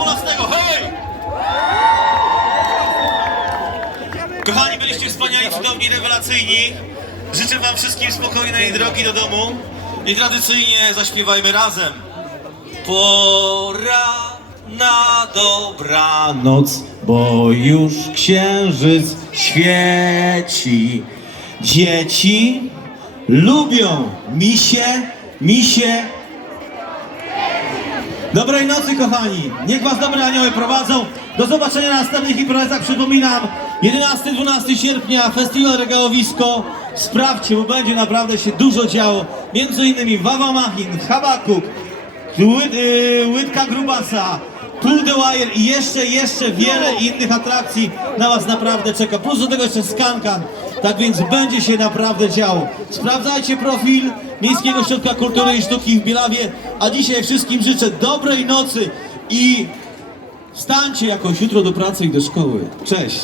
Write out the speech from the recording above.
Polastego, hej! Kochani, byliście wspaniali, cudowni, rewelacyjni. Życzę wam wszystkim spokojnej drogi do domu. I tradycyjnie zaśpiewajmy razem. Pora na dobranoc, bo już księżyc świeci. Dzieci lubią misie, misie. Dobrej nocy, kochani. Niech was dobre anioły prowadzą. Do zobaczenia na następnych imprezach. Przypominam, 11-12 sierpnia Festiwal Regałowisko. Sprawdźcie, bo będzie naprawdę się dużo działo. Między innymi Wawa Machin, Habakuk, Ły, y, Łydka Grubasa, Pull the Wire i jeszcze, jeszcze wiele innych atrakcji na Was naprawdę czeka. Plus do tego jeszcze Skankan. Tak więc będzie się naprawdę działo. Sprawdzajcie profil Miejskiego Ośrodka Kultury i Sztuki w Bielawie. A dzisiaj wszystkim życzę dobrej nocy i wstańcie jakoś jutro do pracy i do szkoły. Cześć!